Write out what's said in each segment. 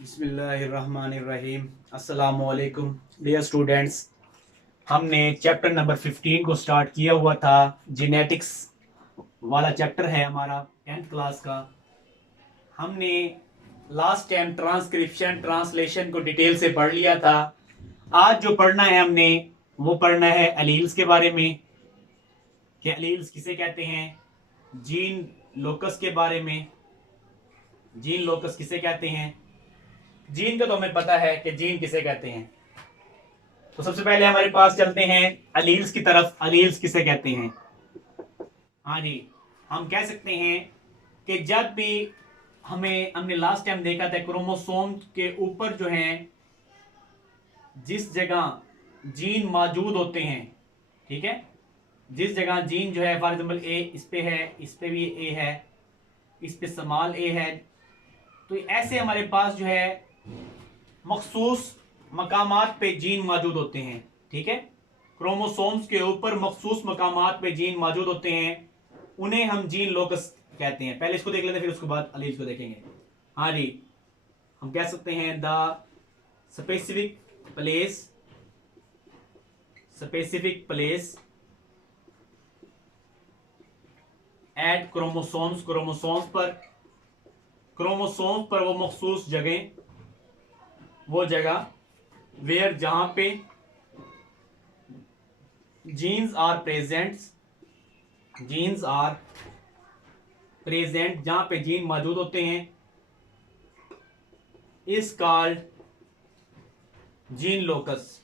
बिस्मिल्लाहिर्रहमानिर्रहीम। अस्सलामुअलैकुम dear students. हमने चैप्टर नंबर 15 को स्टार्ट किया हुआ था। जेनेटिक्स वाला चैप्टर है हमारा 10th क्लास का। हमने लास्ट टाइम ट्रांसक्रिप्शन ट्रांसलेशन को डिटेल से पढ़ लिया था। आज जो पढ़ना है हमने वो पढ़ना है एलील्स के बारे में कि एलील्स किसे कहते हैं, जीन लोकस के बारे में। जीन लोकस किसे कहते हैं, जीन का तो हमें पता है कि जीन किसे कहते हैं। तो सबसे पहले हमारे पास चलते हैं अलील्स की तरफ। अलील्स किसे कहते हैं? हाँ जी, हम कह सकते हैं कि जब भी हमने लास्ट टाइम देखा था क्रोमोसोम के ऊपर जो है जिस जगह जीन मौजूद होते हैं, ठीक है, जिस जगह जीन जो है फॉर एग्जाम्पल ए इस पे है, इस पे भी ए है, इस पे स्मॉल ए है, तो ऐसे हमारे पास जो है मखसूस मकामात पे जीन मौजूद होते हैं। ठीक है, क्रोमोसोम्स के ऊपर मखसूस मकामात पे जीन मौजूद होते हैं, उन्हें हम जीन लोकस कहते हैं। पहले इसको देख लेते हैं, फिर उसके बाद अलील्स को देखेंगे। हाँ जी, हम कह सकते हैं the specific place at chromosomes, chromosomes पर वो मखसूस जगह, वो जगह वेयर जहां पे जीन्स आर प्रेजेंट, जहां पे जीन मौजूद होते हैं, इस कॉल्ड जीन लोकस।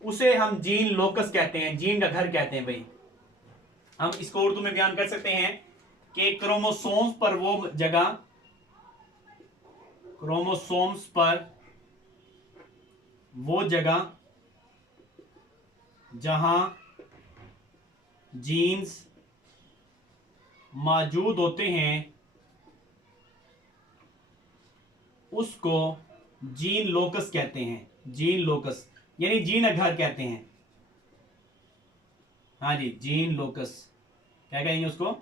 उसे हम जीन लोकस कहते हैं, जीन का घर कहते हैं भाई। हम इसको उर्दू में बयान कर सकते हैं कि क्रोमोसोम्स पर वो जगह, क्रोमोसोम्स पर वो जगह जहां जीन्स मौजूद होते हैं, उसको जीन लोकस कहते हैं। जीन लोकस यानी जीन घर कहते हैं। हाँ जी, जीन लोकस क्या कहेंगे उसको?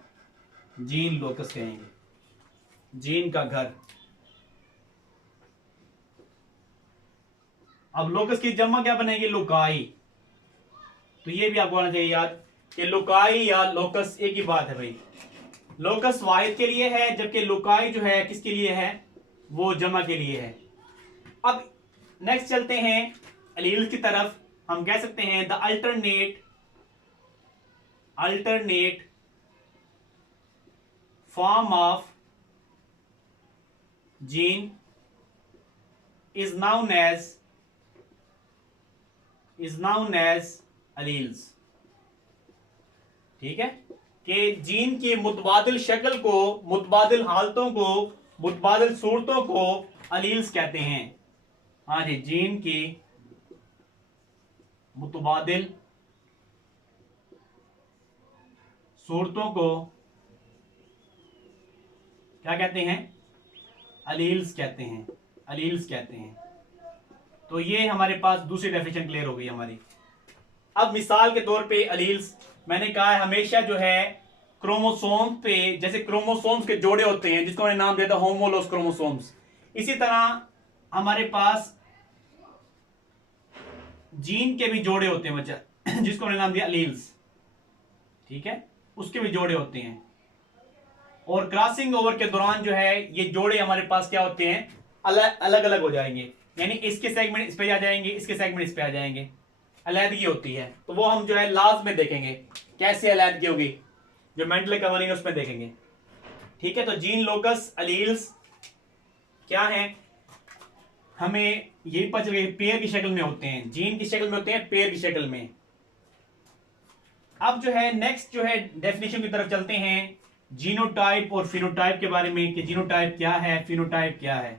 जीन लोकस कहेंगे, जीन का घर। अब लोकस की जमा क्या बनेगी? लोकाई। तो ये भी आपको आना चाहिए याद कि लोकाई या लोकस एक ही बात है भाई। लोकस वाहिद के लिए है, जबकि लोकाई जो है किसके लिए है? वो जमा के लिए है। अब नेक्स्ट चलते हैं एलील्स की तरफ। हम कह सकते हैं the alternate form of gene is known as alleles. ठीक है, कि जीन की मुतबादिल शक्ल को, मुतबादिल हालतों को, मुतबादिल सूरतों को एलील्स कहते हैं। हाँ जी, जीन की मुतबादिल सूरतों को क्या कहते हैं? एलील्स कहते हैं, एलील्स कहते हैं। तो ये हमारे पास दूसरी डेफिनेशन क्लियर हो गई हमारी। अब मिसाल के तौर पे एलील्स, मैंने कहा है हमेशा जो है क्रोमोसोम पे, जैसे क्रोमोसोम्स के जोड़े होते हैं जिसको मैंने नाम दिया था होमोलोस क्रोमोसोम्स, इसी तरह हमारे पास जीन के भी जोड़े होते हैं बच्चा, जिसको मैंने नाम दिया एलील्स। ठीक है, उसके भी जोड़े होते हैं, और क्रॉसिंग ओवर के दौरान जो है ये जोड़े हमारे पास क्या होते हैं? अलग अलग हो जाएंगे। यानी इसके सेगमेंट इस पे आ जाएंगे, इसके सेगमेंट इस पे आ जाएंगे, अलहदगी होती है। तो वो हम जो है लाज में देखेंगे कैसे अलहदगी होगी, जो मेंटल कवानीन उसमें देखेंगे। ठीक है, तो जीन लोकस एलील्स क्या है, हमें ये पता चल गया पेयर की शक्ल में होते हैं, जीन की शक्ल में होते हैं, पेयर की शक्ल में। अब जो है नेक्स्ट जो है डेफिनेशन की तरफ चलते हैं, जीनोटाइप और फिनोटाइप के बारे में कि जीनोटाइप क्या है, फिनोटाइप क्या है।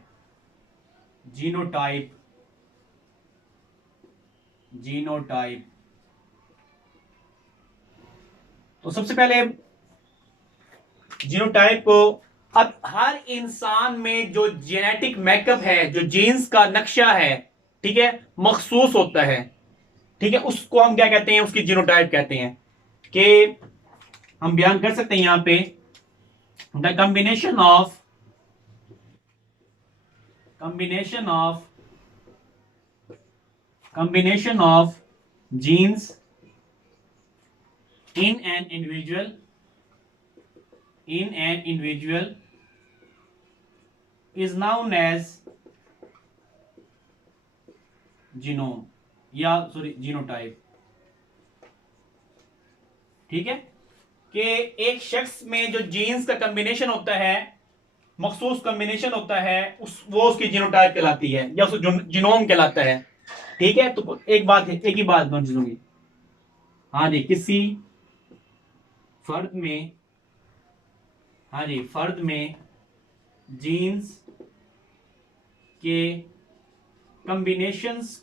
जीनोटाइप तो सबसे पहले जीनोटाइप को, अब हर इंसान में जो जेनेटिक मेकअप है, जो जीन्स का नक्शा है, ठीक है, मखसूस होता है। ठीक है, उसको हम क्या कहते हैं? उसकी जीनोटाइप कहते हैं। कि हम बयान कर सकते हैं यहां पे the combination of combination of genes in an individual is known as genome या जीनोटाइप। ठीक है, कि एक शख्स में जो जीन्स का कॉम्बिनेशन होता है, मखसूस कॉम्बिनेशन होता है, वो उसकी जीनोटाइप कहलाती है या उसको जीनोम कहलाता है। ठीक है, तो एक ही बात दोनों चीजों की। हाँ जी, किसी फर्द में जीन्स के कॉम्बिनेशंस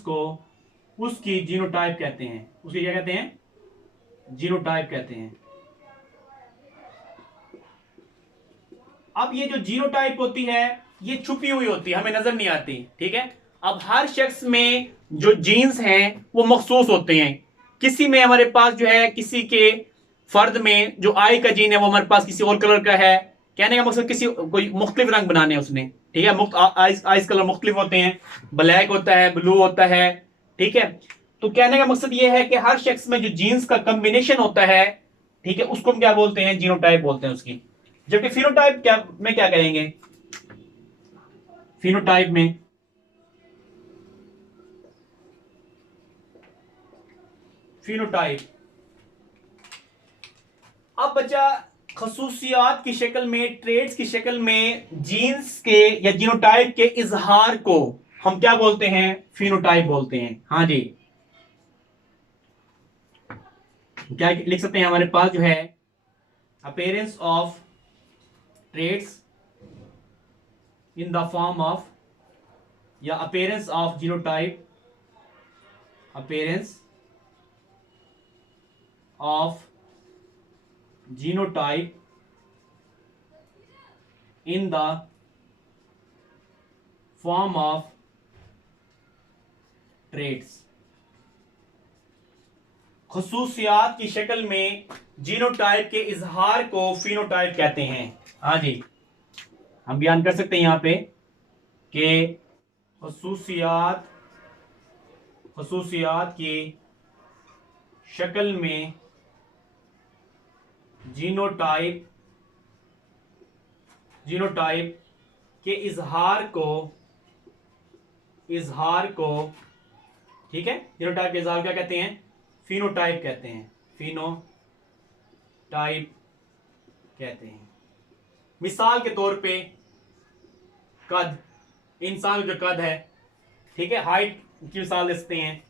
को उसकी जीनोटाइप कहते हैं। उसकी क्या कहते हैं? जीनोटाइप कहते हैं। अब ये जो जीनोटाइप होती है ये छुपी हुई होती है, हमें नजर नहीं आती। ठीक है, अब हर शख्स में जो जीन्स हैं वो मखसूस होते हैं। किसी में हमारे पास जो है, किसी के फर्द में जो आई का जीन है वो हमारे पास किसी और कलर का है। कहने का मकसद किसी कोई मुख्तलिफ रंग बनाने उसने। ठीक है, आइस कलर मुख्तलिफ होते हैं, ब्लैक होता है, ब्लू होता है। ठीक है, तो कहने का मकसद ये है कि हर शख्स में जो जीन्स का कॉम्बिनेशन होता है, ठीक है, उसको हम क्या बोलते हैं? जीनोटाइप बोलते हैं उसकी। जबकि फिनोटाइप क्या कहेंगे? फिनोटाइप में अब बच्चा खसूसियात की शक्ल में, ट्रेड्स की शक्ल में जीन्स के या जीनोटाइप के इजहार को हम क्या बोलते हैं? फिनोटाइप बोलते हैं। हाँ जी, क्या लिख सकते हैं? हमारे पास जो है appearance of traits in the form of, या appearance of genotype, appearance of genotype in the form of traits। खसूसियात की शक्ल में जीनोटाइप के इजहार को फिनोटाइप कहते हैं। हाँ जी, हम बयान कर सकते हैं यहां पे कि खसूसियात की शक्ल में जीनोटाइप के इजहार को, ठीक है, जीनोटाइप के इजहार क्या कहते हैं? फिनोटाइप कहते हैं। फिनोटाइप कहते हैं। मिसाल के तौर पे कद, इंसान जो कद है, ठीक है, हाइट की मिसाल दे सकते हैं।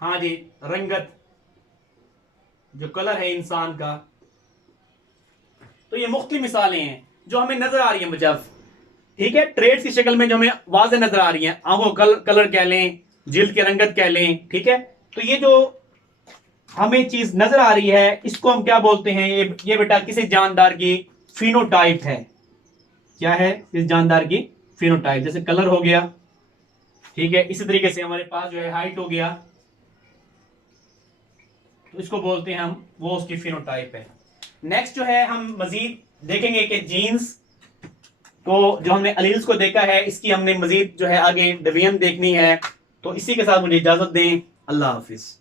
हाँ जी, रंगत, जो कलर है इंसान का। तो ये मुख्तलिफ मिसालें हैं जो हमें नजर आ रही हैं बच्चा। ठीक है, ट्रेड्स की शक्ल में जो हमें वाज़ेह नजर आ रही हैं, आंखों कलर कह लें, जिल्द की रंगत कह लें। ठीक है, तो ये जो हमें चीज नजर आ रही है इसको हम क्या बोलते हैं? ये बेटा किसी जानदार की फिनोटाइप है। क्या है? इस जानदार की फिनोटाइप। जैसे कलर हो गया, ठीक है, इसी तरीके से हमारे पास जो है हाइट हो गया, तो इसको बोलते हैं हम, वो उसकी फिनोटाइप है। नेक्स्ट जो है हम मजीद देखेंगे कि जीन्स को, जो हमने अलील्स को देखा है, इसकी हमने मजीद जो है आगे डिवीजन देखनी है। तो इसी के साथ मुझे इजाजत दें। अल्लाह हाफिज।